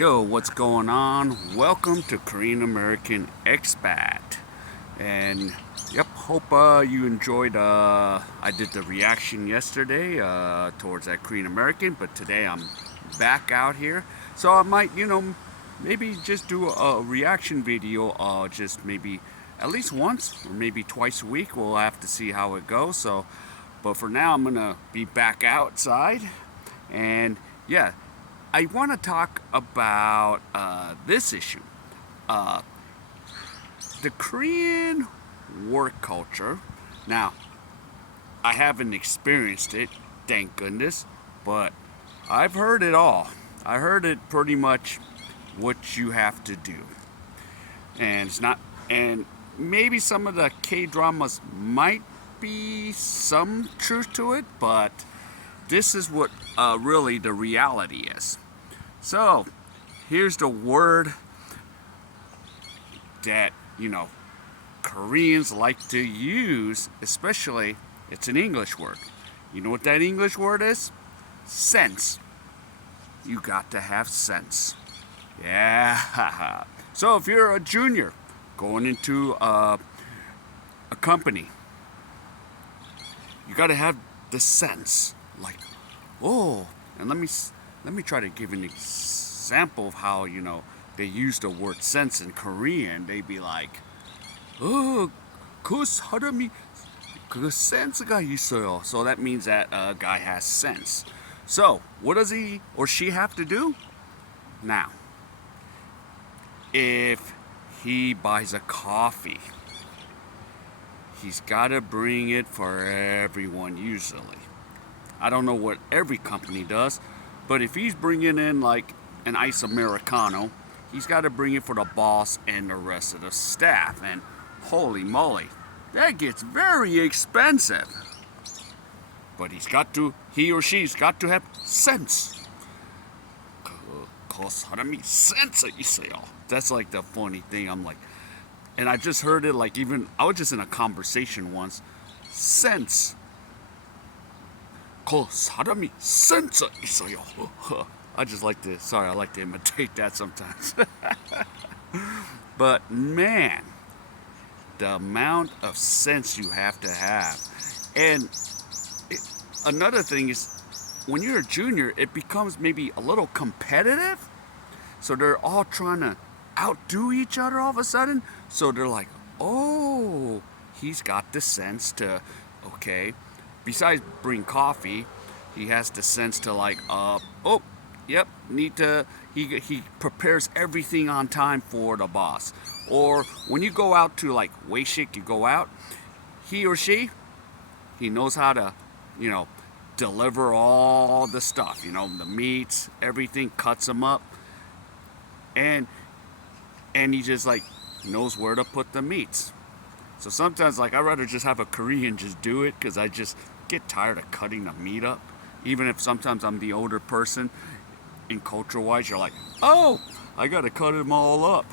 Yo, what's going on? Welcome to Korean American Expat. And yep, hope you enjoyed. I did the reaction yesterday towards that Korean American, but today I'm back out here. So I might, maybe just do a reaction video, just maybe at least once or maybe twice a week. We'll have to see how it goes. So, but for now, I'm gonna be back outside, and yeah, I want to talk about this issue. Uh, the Korean work culture. Now, I haven't experienced it, thank goodness, but I've heard it all. I heard it pretty much what you have to do. And it's not, and maybe some of the K dramas might be some truth to it, but this is what really the reality is. So, here's the word that, Koreans like to use, especially, it's an English word. You know what that English word is? Sense. You got to have sense. Yeah. So, if you're a junior going into a company, you got to have the sense. Like, oh, and let me try to give an example of how, they use the word sense in Korean. They be like, oh, 그 사람이 그 센스가 있어요. So that means that a guy has sense. So, what does he or she have to do? Now, if he buys a coffee, he's got to bring it for everyone usually. I don't know what every company does, but if he's bringing in like an ice Americano, he's got to bring it for the boss and the rest of the staff. And holy moly, that gets very expensive. But he or she's got to have sense. 그 사람이 sense 있어요. That's like the funny thing. I'm like, and I just heard it like I was just in a conversation once. Sense. 그 사람이 sense 있어요. I like to imitate that sometimes. But man, the amount of sense you have to have. And another thing is, when you're a junior, it becomes maybe a little competitive. So they're all trying to outdo each other all of a sudden. So they're like, oh, he's got the sense to, okay, besides bring coffee, he has the sense to like, yep, he prepares everything on time for the boss. Or when you go out to like Weishik, you go out, he or she, he knows how to, deliver all the stuff, the meats, everything, cuts them up. And he just like knows where to put the meats. So sometimes like I'd rather just have a Korean just do it, because I just get tired of cutting the meat up. Even if sometimes I'm the older person, in culture-wise, you're like, oh, I gotta cut them all up.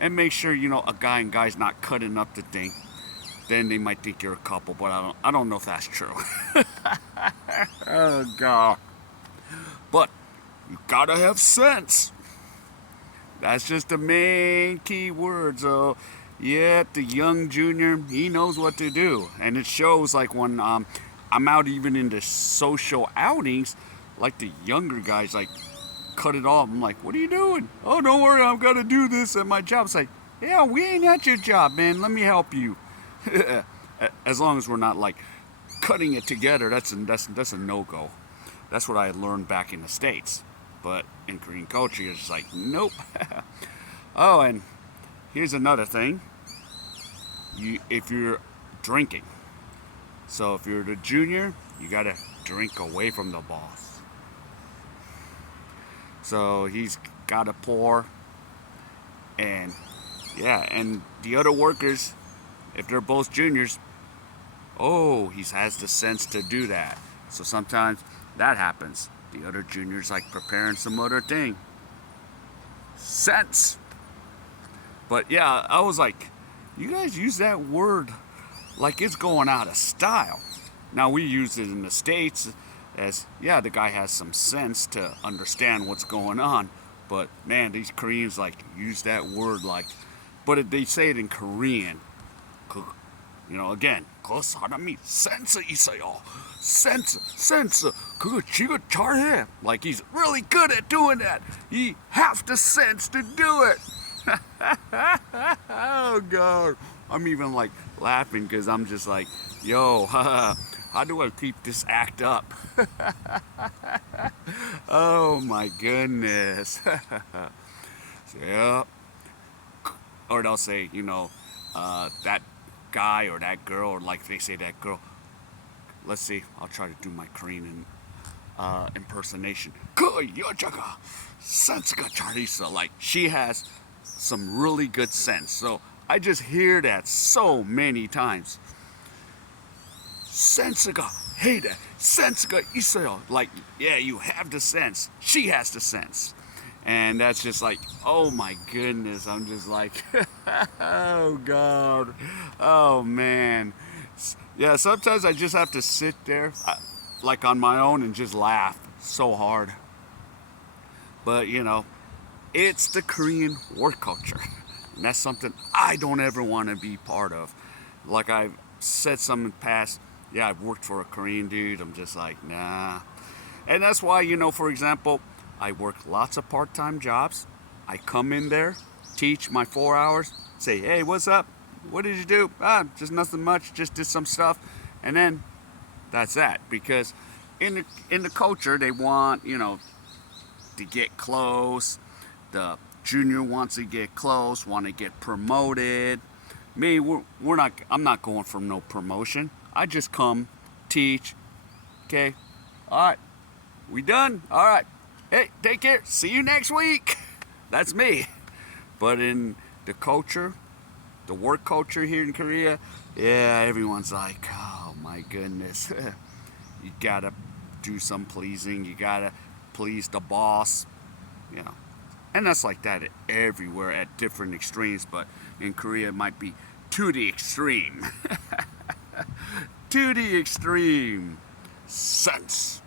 And make sure, a guy and guy's not cutting up the thing. Then they might think you're a couple, but I don't know if that's true. Oh, God. But you gotta have sense. That's just the main key word. So, yeah, the young junior, he knows what to do. And it shows like when I'm out even in the social outings, like the younger guys like cut it off. I'm like, what are you doing? Oh, don't worry, I'm gonna do this at my job. It's like, yeah, we ain't at your job, man. Let me help you. As long as we're not like cutting it together, that's a no-go. That's what I learned back in the States. But in Korean culture, it's like, nope. Oh, and here's another thing. If you're drinking, so if you're the junior, you gotta drink away from the boss. So he's gotta pour, and yeah, and the other workers, if they're both juniors, oh, he has the sense to do that. So sometimes that happens. The other juniors like preparing some other thing. Sense. But yeah, I was like, you guys use that word like it's going out of style. Now we use it in the States as, yeah, the guy has some sense to understand what's going on. But man, these Koreans like use that word like, but they say it in Korean. You know, again, 그 사람이 센스 있어요. sense. 그거 지가 잘해. Like he's really good at doing that. He has the sense to do it. Oh God, I'm even like laughing because I'm just like, yo, how do I keep this act up? Oh my goodness. Yeah. Or they'll say, you know, that guy or that girl, or like they say that girl. Let's see, I'll try to do my Korean impersonation. 그 여자가 센스가 잘 있어. Like she has some really good sense. So I just hear that so many times. 센스가 해야 센스가 있어요. Like, yeah, you have the sense. She has the sense. And that's just like, oh my goodness. I'm just like, oh God. Oh man. Yeah, sometimes I just have to sit there, like on my own, and just laugh so hard. But, you know, it's the Korean work culture. And that's something I don't ever want to be part of. Like I've said some in the past, yeah, I've worked for a Korean dude. I'm just like, nah. And that's why, you know, for example, I work lots of part-time jobs. I come in there, teach my 4 hours, say, hey, what's up? What did you do? Just nothing much, just did some stuff. And then that's that. Because in the culture, they want, you know, to get close. The junior wants to get close, want to get promoted. Me, I'm not going for no promotion. I just come, teach. Okay, all right, we done? All right. Hey, take care. See you next week. That's me. But in the culture, the work culture here in Korea, yeah, everyone's like, oh my goodness. You gotta do some pleasing. You gotta please the boss, you know. And that's like that everywhere at different extremes. But in Korea, it might be to the extreme. To the extreme. Sense.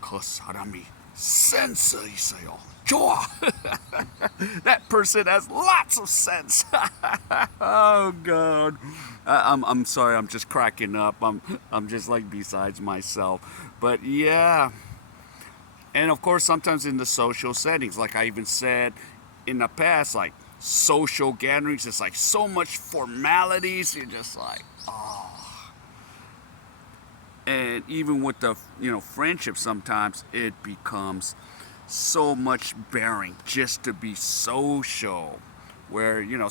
그 사람이 센스 있어요. 좋아. That person has lots of sense. Oh God. I'm sorry. I'm just cracking up. I'm just like besides myself. But yeah. And of course, sometimes in the social settings, like I even said in the past, like social gatherings, it's like so much formalities. You're just like, oh. And even with the, you know, friendship, sometimes it becomes so much bearing just to be social. Where, you know,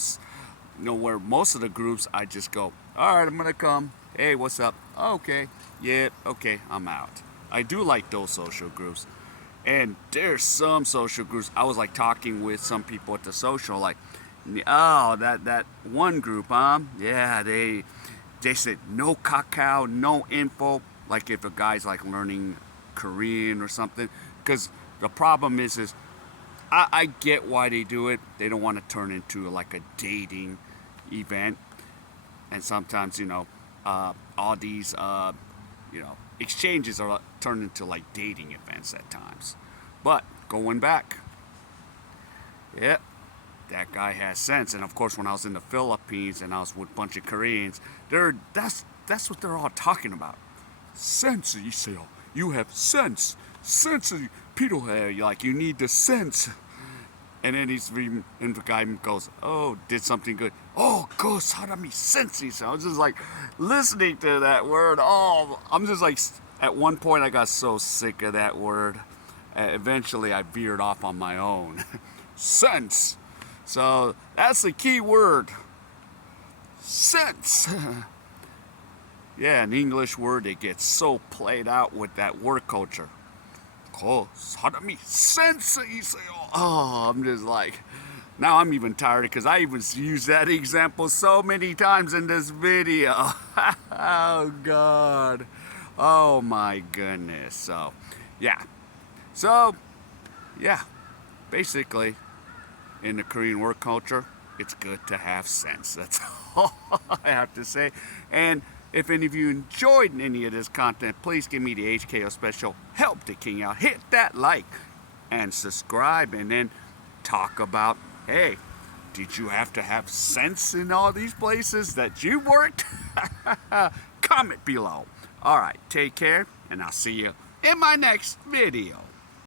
where most of the groups, I just go, all right, I'm gonna come. Hey, what's up? Okay, yeah, okay, I'm out. I do like those social groups. And there's some social groups. I was like talking with some people at the social, like, oh, that one group, huh? Yeah, they said no kakao, no info. Like if a guy's like learning Korean or something. Because the problem is I get why they do it. They don't want to turn into like a dating event. And sometimes, you know, all these, you know, exchanges are turned into like dating events at times. But going back, yeah, that guy has sense. And of course, when I was in the Philippines and I was with a bunch of Koreans, that's what they're all talking about. Sense, 있어요. You have sense. Sense, 필요해. Like you need the sense. And then and the guy goes, oh, did something good. Oh, 그 사람이 sense 있어. I was just like listening to that word. Oh, I'm just like, at one point I got so sick of that word. Eventually I veered off on my own. Sense. So that's the key word. Sense. Yeah, an English word that gets so played out with that work culture. 그 사람이 sense 있어요. Oh, I'm just like, now I'm even tired because I even used that example so many times in this video. Oh God. Oh my goodness. So, yeah. Basically, in the Korean work culture, it's good to have sense. That's all I have to say. And if any of you enjoyed any of this content, please give me the HKO special. Help the king out. Hit that like. and subscribe, and then talk about, hey, did you have to have sense in all these places that you worked? Comment below. All right, take care, and I'll see you in my next video.